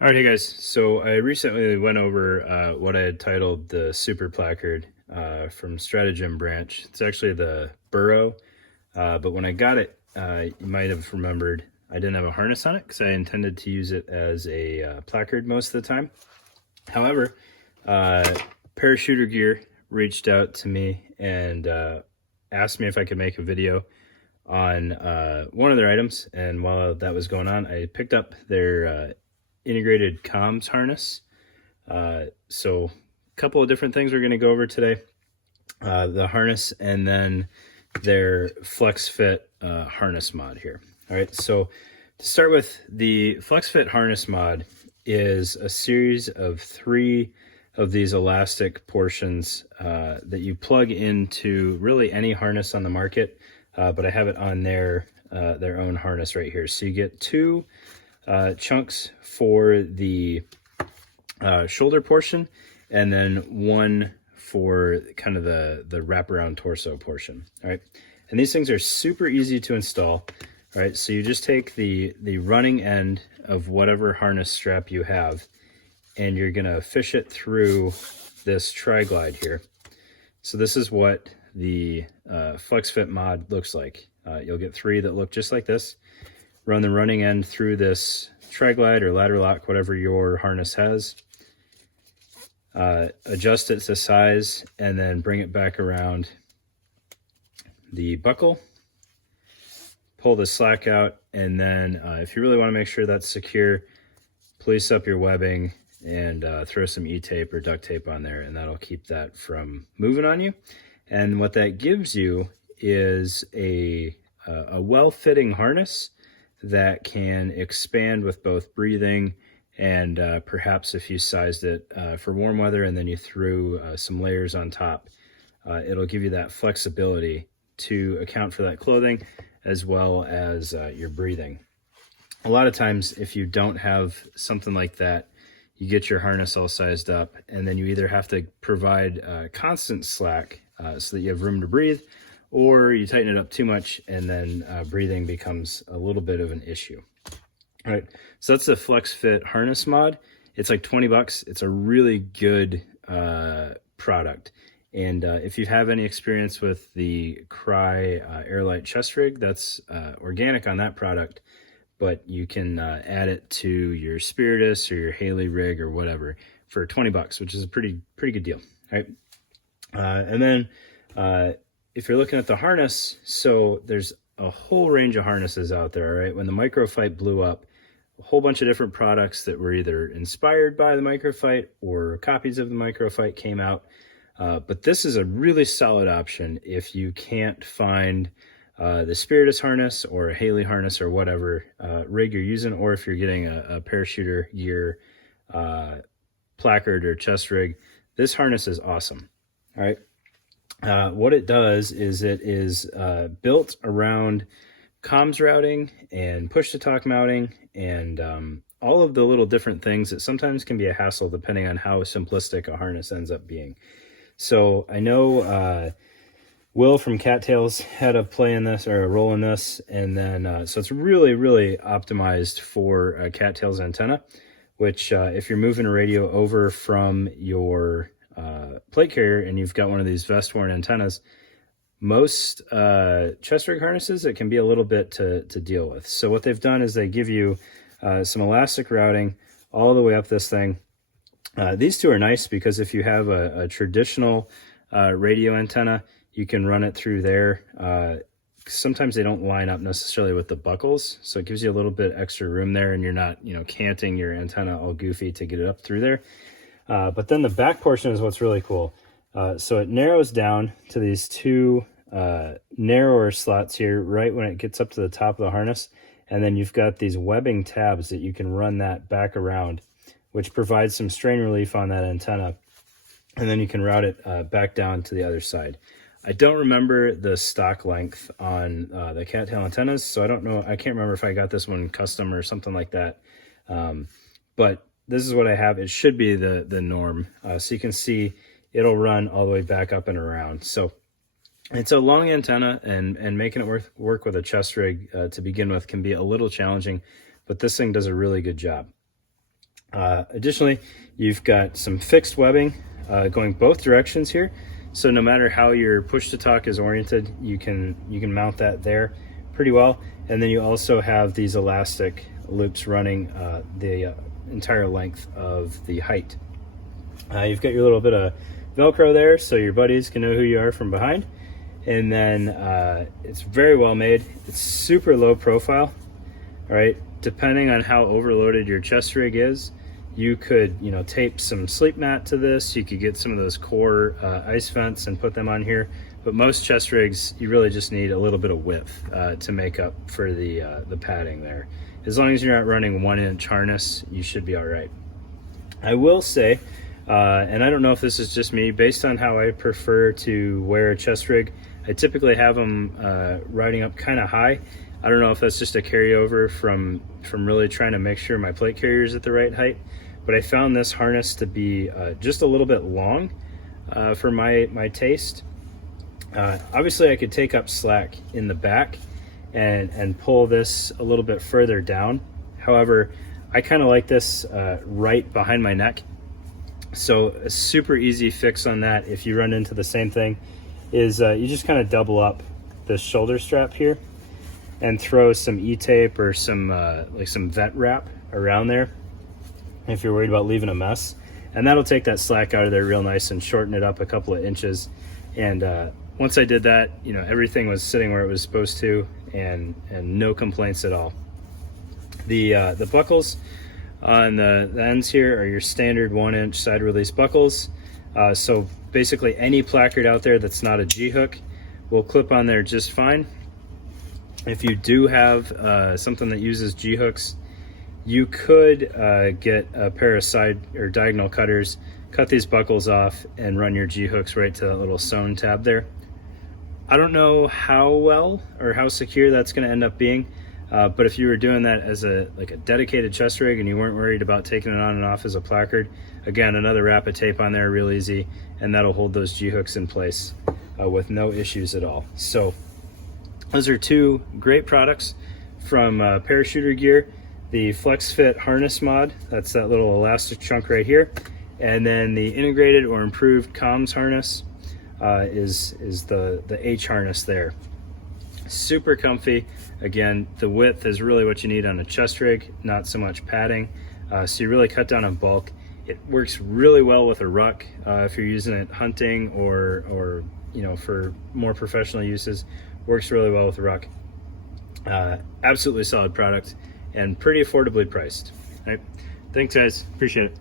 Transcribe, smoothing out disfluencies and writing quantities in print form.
All right, hey guys. So I recently went over what I had titled the Super Placard from Stratagem Branch. It's actually the Burrow, but when I got it, you might have remembered I didn't have a harness on it because I intended to use it as a placard most of the time. However, uh, Parashooter Gear reached out to me and asked me if I could make a video on one of their items. And while that was going on, I picked up their integrated comms harness. So a couple of different things we're going to go over today. The harness and then their Flex Fit harness mod here. All right, so to start with, the Flex Fit harness mod is a series of 3 of these elastic portions that you plug into really any harness on the market, but I have it on their own harness right here. So you get 2 chunks for the shoulder portion, and then 1 for kind of the wraparound torso portion. All right, and these things are super easy to install. All right, so you just take the running end of whatever harness strap you have, and you're gonna fish it through this tri-glide here. So this is what the Flex Fit mod looks like. You'll get 3 that look just like this. Run the running end through this tri-glide or ladder lock, whatever your harness has. Adjust it to size and then bring it back around the buckle. Pull the slack out, and then if you really want to make sure that's secure, police up your webbing and throw some E-tape or duct tape on there, and that'll keep that from moving on you. And what that gives you is a well-fitting harness that can expand with both breathing and perhaps if you sized it for warm weather and then you threw some layers on top, it'll give you that flexibility to account for that clothing as well as your breathing. A lot of times if you don't have something like that, you get your harness all sized up and then you either have to provide constant slack so that you have room to breathe, or you tighten it up too much and then breathing becomes a little bit of an issue. All right, so that's the Flex Fit harness mod. It's like 20 bucks. It's a really good product. And if you have any experience with the Cry Airlight chest rig, that's organic on that product, but you can add it to your Spiritus or your Haley rig or whatever for 20 bucks, which is a pretty good deal. All right, and then if you're looking at the harness, so there's a whole range of harnesses out there, right? When the microfight blew up, a whole bunch of different products that were either inspired by the microfight or copies of the microfight came out. But this is a really solid option if you can't find the Spiritus harness or a Haley harness or whatever rig you're using, or if you're getting a Parashooter gear placard or chest rig. This harness is awesome. All right. What it does is it is built around comms routing and push-to-talk mounting and all of the little different things that sometimes can be a hassle depending on how simplistic a harness ends up being. So I know Will from Cattails had a play in this or a role in this, and then so it's really optimized for a Cattails antenna, which if you're moving a radio over from your plate carrier and you've got one of these vest worn antennas, most chest rig harnesses, it can be a little bit to deal with. So what they've done is they give you some elastic routing all the way up this thing. These 2 are nice because if you have a traditional radio antenna, you can run it through there. Sometimes they don't line up necessarily with the buckles, so it gives you a little bit extra room there, and you're not, canting your antenna all goofy to get it up through there. But then the back portion is what's really cool. So it narrows down to these 2 narrower slots here right when it gets up to the top of the harness, and then you've got these webbing tabs that you can run that back around, which provides some strain relief on that antenna, and then you can route it back down to the other side. I don't remember the stock length on the cattail antennas, so I don't know. I can't remember if I got this one custom or something like that. But this is what I have. It should be the norm. So you can see it'll run all the way back up and around. So it's a long antenna, and making it work with a chest rig to begin with can be a little challenging, but this thing does a really good job. Additionally, you've got some fixed webbing going both directions here. So no matter how your push-to-talk is oriented, you can mount that there pretty well. And then you also have these elastic loops running the entire length of the height. You've got your little bit of Velcro there so your buddies can know who you are from behind. And then it's very well made. It's super low profile. All right, depending on how overloaded your chest rig is, you could, tape some sleep mat to this. You could get some of those core ice vents and put them on here. But most chest rigs, you really just need a little bit of width to make up for the padding there. As long as you're not running 1-inch harness, you should be all right. I will say, and I don't know if this is just me, based on how I prefer to wear a chest rig, I typically have them riding up kind of high. I don't know if that's just a carryover from really trying to make sure my plate carrier is at the right height, but I found this harness to be just a little bit long for my taste. Obviously I could take up slack in the back and pull this a little bit further down. However, I kind of like this right behind my neck. So a super easy fix on that, if you run into the same thing, is you just kind of double up the shoulder strap here and throw some E-tape or some like some vet wrap around there if you're worried about leaving a mess. And that'll take that slack out of there real nice and shorten it up a couple of inches. And once I did that, everything was sitting where it was supposed to, and no complaints at all. The buckles on the ends here are your standard 1-inch side release buckles. So basically any placard out there that's not a G-hook will clip on there just fine. If you do have something that uses G-hooks, you could get a pair of side or diagonal cutters, cut these buckles off, and run your G-hooks right to that little sewn tab there. I don't know how well or how secure that's going to end up being, but if you were doing that as a dedicated chest rig and you weren't worried about taking it on and off as a placard, again, another wrap of tape on there real easy, and that'll hold those G-hooks in place with no issues at all. So those are two great products from Parashooter Gear. The Flex Fit harness mod, that's that little elastic chunk right here, and then the integrated or improved comms harness is the H harness there. Super comfy. Again, the width is really what you need on a chest rig, not so much padding. So you really cut down on bulk. It works really well with a ruck if you're using it hunting or for more professional uses. Works really well with a ruck. Absolutely solid product and pretty affordably priced. All right. Thanks guys, appreciate it.